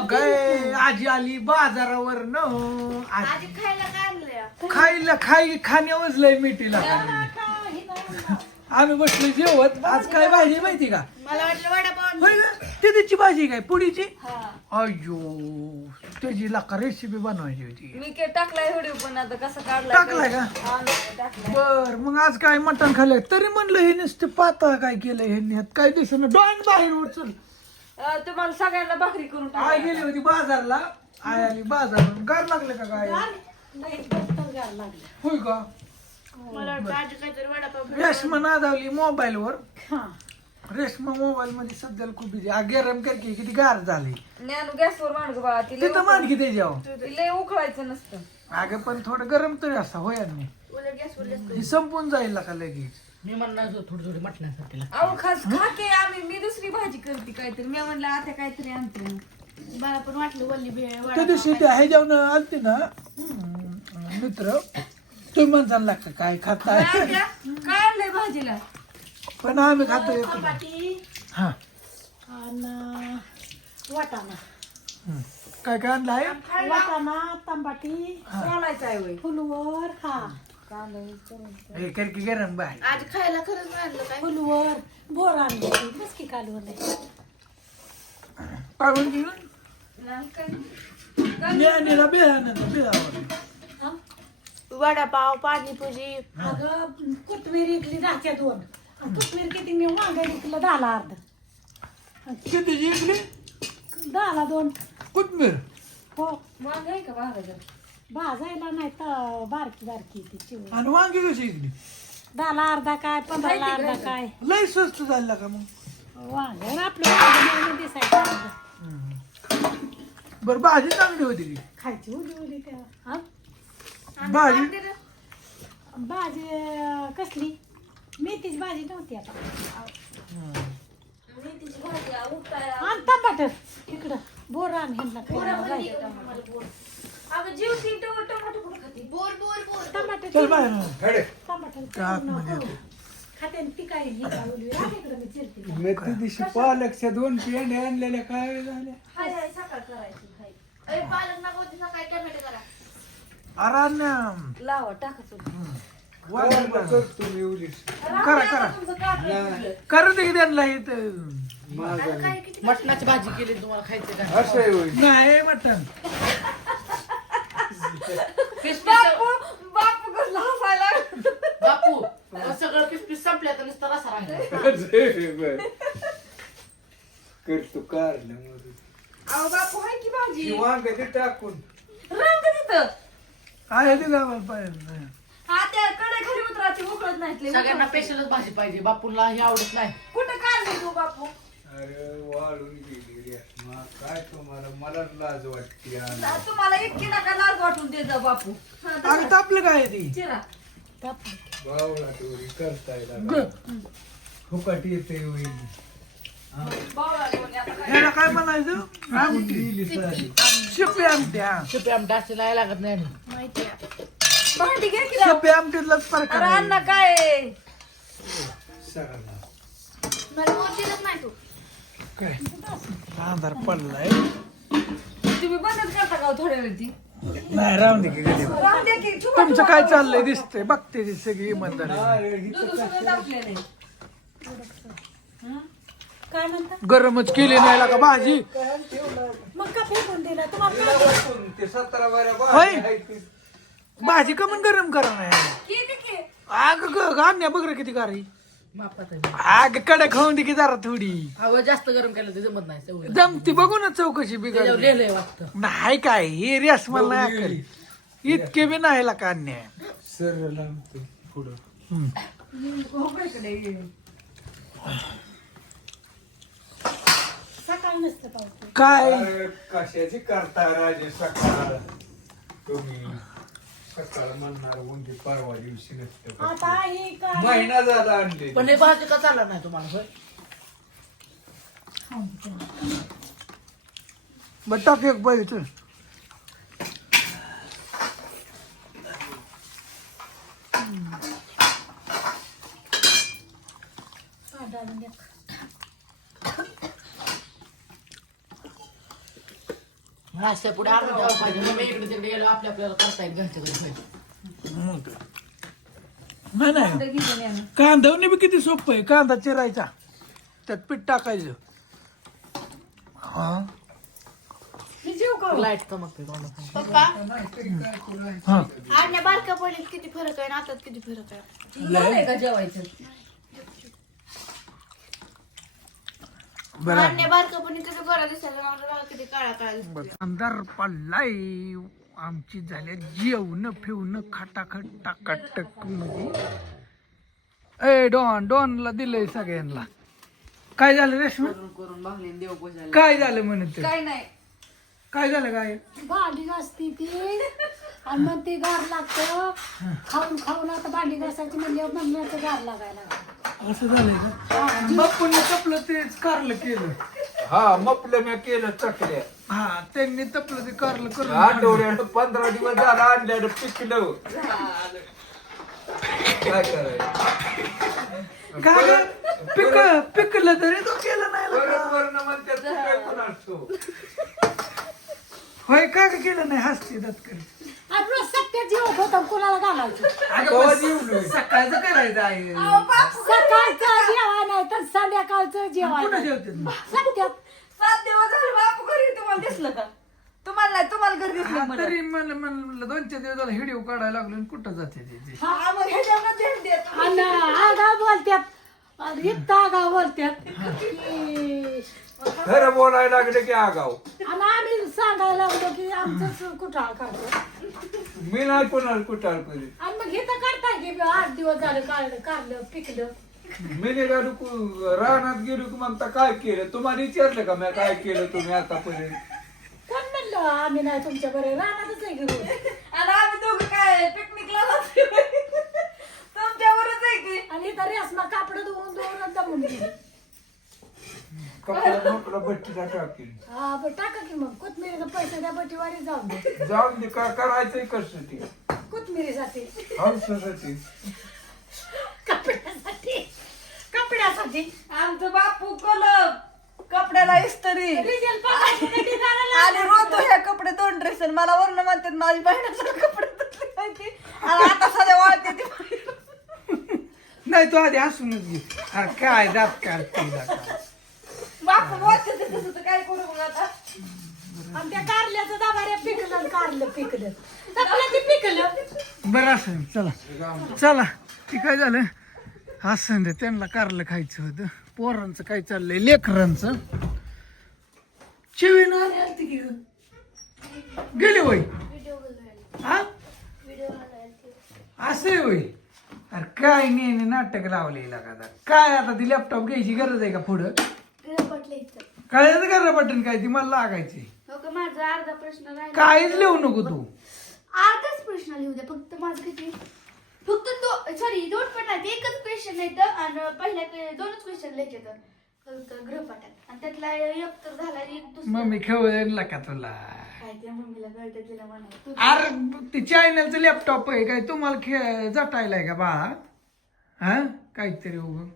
बघाय आजी आली बाजारावर न आधी खायला काय खायला खाई खाण्यावरच लय मिठीला. आम्ही बसलो जेवत. आज काय भाजी माहिती का? मला वाटलं वडापाव. होय ना? ती त्याची भाजी काय? पुडीची अयो त्याची लाका रेसिपी बनवायची होती. मी के टाकलाय व्हिडिओ पण आता कसं काढलाय टाकलाय का? हा ना, टाकलाय. बर मग आज काय मटण खाल्लंय? तरी म्हणलं हे नुसते पातळ काय केलं हे ह्यात काय दिसत डॉन बाहेर उचल. अं, तुम्हाला सगळ्यांना भाकरी करून आय टाकायला. गेली होती बाजारला. आय आली बाजारला गार लागले का काय होय का? मला वाटतं आधी काहीतरी वडापाव रेशमा नादावली मोबाईल वर रेशमा मोबाईल मध्ये सध्याला खूप बिझी गरम करके किती गार झाली. ज्ञानू गॅसवर मांडगो बाळा तिला तिथं मान किती तिला उकळायचं नसतं. अगं पण थोडं गरम तरी असा होय नाही उलट गॅसवर हे संपून जाईल का लगेच? मी म्हणणार होतो थोडी थोडी मटण्यासाठी अहो खास खाके आम्ही मी दुसरी भाजी करते काहीतरी. मी म्हणलं आता काहीतरी आणते. मला पण वाटलं वल्ली भेळ त्या दिवशी त्या ह्याच्यावर आलते ना हम्म, मित्र तुम्ही म्हणताना लागतं काय खाताय? काय आणलंय भाजीला? पण आम्ही खातो एक चपाती हा. आणि वाटाणा. काय काय आणलं आहे वाटाणा तंबाटी सोलायचं आहे वय. फुलवर हा. हे करकी गरम बाय. आज खायला खरंच आणलं काय? फुलवर बोर आणली बस की कालवण पाळून घेऊन. नाही काय? ज्ञानीला बिहानं बिहावर वडापाव पाणीपुरी. अगं कोथमीर इकली दहाच्या दोन. आणि कोथमीर किती मी वांग इकलं दहाला अर्ध. किती जिंकली दहाला दोन. कोथमीर. हो. मग आहे का भागायचं भाजायला नाही तर बारकी बारकी ती चिवडी. आणि वांगी कशी जिंकली दहाला अर्धा काय पंधराला अर्धा काय. लय स्वस्त झाला का मग? वांग आपलं वांग नेहमी दिसायचं. बरं भाजी चांगली होती की? खायची उली उली तेव्हा. हा? भाजी? भाजी अं, कसली? मेथीची भाजी नव्हती आता. आण टमाटर इकडं बोर आण ह्यांना. खायला. अगं जीव ती टोमॅटो कुठं खाते? बोर बोर बोर टमाटर चल बाहेर टमाटर टाक म्हणजे खाते आणि ती काय ही मी चिरते मी त्या दिवशी पालकच्या दोन पेंड्या आणलेल्या काय झाल्या? हाय हाय सकाळ करायची हाय. अरे पालक नको होती सकाळी टोमॅटो करा. अरे लावा टाकायचं करा करा. तुमचं काढलं करू दे की त्यांना मटणाची भाजी केली तुम्हाला खायचं का? नाही मटण. पीस बापू बापू कसला हसायला. बापू सगळं पीस पीस संपल्या तर नुसतं रसा राहिला? करतो कारलं अहो बापू हाय की भाजी? वांग ते टाकून. रंग तिथं. आहे ते गावाला पाहिजे हा त्या कडे खाली उतराची उकळत नाहीत लय. सगळ्यांना स्पेशलच भाजी पाहिजे. बापूला हे आवडत नाही. कुठं काढली तू बापू? अरे वाळून गेली रे. काय तुम्हाला? मला लाज वाटते ना, तुम्हाला इतकी नका लाज वाटून दे जा बापू. अरे तापलं काय ती? चिरा. बावळा तेवढी करताय फुकट येते होईल. बावळा कोणी आता काय? ह्याला काय म्हणायचं? आमटी. शिपी आमटी हा शिपे आमच्या असते नाही लागत नाही. आणि. माहिती आहे. भांडी घे की राव. शिपी आमटीतलाच प्रकार अरे आहे. अण्णा काय आहे? सगळा. मला मोतीलच नाही तू. काय? आधार पडलाय. तुम्ही बंदच करता का हो थोड्या वेळ ती नाही राहून दे की. राहू तुमचं काय चाललंय दिसतंय? बघते ती सगळी इमानदारी. दूध सगळं तापलेलं आहे. काय म्हणता? गरमच केली नाही का भाजी. मग का फेकून दिला? तुम्हाला काय होय. भाजी का म्हणून गरम करा नाही किती की? आग गाण्या बघ रे किती गारी. आगकडे खाऊन दे की जरा थोडी. हवं जास्त गरम केलं तर जमत नाही सवय. जमती बघू ना चौकशी बिघड त्याच्यावर लिहिलंय वाटतं. नाही काय हे रेस मला नाही अक्कल. इतके बी नाही का अन्याय. हो का? सकाळ नसतं पावतो काय? अरे, कशाची करता राजे सकाळ? तुम्ही सकाळ म्हणणार उंदी परवा दिवशी नसतं आता ही काय महिना झाला आणली पण हे भाजी का चालला नाही तुम्हाला होय? बरं टाक एक पाहिजे रस्त्या पुढे पाहिजे. मग इकडे तिकडे गेलो आपल्या आपल्याला करता येईल घरच्या घरी पाहिजे मग. काय. नाही. नाही बी किती सोपं आहे. कांदा चिरायचा. त्यात पीठ टाकायचं. हा. लाइट चमकते तोंडात. पप्पा? हा. आडण्या बारक्या पडीत किती फरक आहे आणि आतात किती फरक आहे का जेवायचं? बरं. गोरा दिसायला किती काळा काळा दिसतो आमदार पाल्लाय आमची झाल्या जेवण फिवणं खटाखट टाकाटकमध्ये. ए डॉन डॉनला दिलंय सगळ्यांना. काय झालं रेशमी? करून देव पोचायला काय झालं म्हणत काय नाही. काय झालं काय? भांडी घासती ती. आणि मग ते गार लागतं. खाऊन खाऊन आता भांडी घासायची म्हणजे मम्मीचं गार लागायला लागलं. असं झालंय का? बापून तपलं तेच कारलं केलं. हा मपलं मी केलं चकल्या हा त्यांनी तपलं ते कारलं करून आठवड्यानं पंधरा दिवस झाला आणल्यानं पिकलं. काय करायचं? काय? पिक पिकलं तरी तो केलं नाही. परत वर्ण तू? होय का ग केलं नाही? हसते दत्तकर. सत्य जीव होतं कुणाला घालायचं? कवा जेवलोय? सकाळचं करायचं आहे. सकाळचं जेवण नाही तर संध्याकाळचं जेवण कुठं जेवते सात दिवस झाले बापू घरी तुम्हाला दिसलं का? तुम्हाला नाही तुम्हाला घरी दिसलं हा, मला तरी मला म्हणलं दोन चार दिवस झाला व्हिडिओ काढायला लागलो आणि कुठं जाते ते? हा, मग देत. आणि आणि इथं आगा बोलत्यात. की खरं बोलायला लागलं की आगाव. आणि आम्ही सांगायला लागलो की आमचंच कुठाळ करतो मी नाही कोणाला कुठाळ करीत. आणि मग हे तर करताय की आठ दिवस झालं काढलं कारलं पिकलं. मी निघालो कु- रानात गेलो की म्हणता काय केलं? तुम्हाला विचारलं का मी? काय केलं तुम्ही आतापर्यंत? कोण म्हणलं आम्ही नाही तुमच्या बरे राहणारच आहे की रोज. आणि आम्ही दोघं काय पिकनिकला जातोय तुमच्यावरच आहे की आणि इथं रेसमा कापड धुवून धुवून दमून गेली भट्टीला टाकेल हा बरं टाका की मग. कोथमिरीचं पैसे द्या बटीवारी जाऊन दे. जाऊन दे का करायचंय कशासाठी कोथमिरीसाठी. हौसासाठी कपड्यासाठी. कपड्यासाठी. आमचं बापू कलम. कपड्याला इस्त्री. आणि रोतो ह्या कपडे दोन ड्रेस मला वर्ण म्हणतात माझी बहिणीचं कपडे धुतले पाहिजे. आणि आता सध्या वाळते ती. नाही तू आधी हसूनच घे. अरे काय दात काढते दात? बापू तसं तर काय करू मग आता? आणि त्या कारल्याचं दाबाऱ्या पिकलं आणि कारलं पिकलं. ते पिकलं. बरं असं चला. चला. ती काय झालं? असं दे त्यांना कारलं खायचं होतं. पोरांचं काय चाललंय? लेकरांचं. चिवीन नाणी आलती की ग? गेली होय? हा? असं आहे होय? अरे काय नाही नाटक लावलेला का आता? काय आता ती लॅपटॉप घ्यायची गरज आहे का पुढं? काय करा बटन काय? ती मला लागायची. हो का? माझा अर्धा प्रश्न राहिला. काहीच लिहू नको तू. अर्धाच प्रश्न लिहू द्या फक्त माझं किती? फक्त दो सॉरी दोन पण नाही एकच क्वेश्चन येतं आणि पहिल्या दोनच क्वेश्चन लिहायचे तर. फक्त गृहपाठात. आणि त्यातला एक तर झाला एक दुसरा. मम्मी खेळ का तुला? काय त्या मम्मीला कळतं तिला म्हणा. तू अरे ती चायनलचं लॅपटॉप आहे काय? तुम्हाला खेळ जटायलाय का बाळा? हा? काहीतरी उभं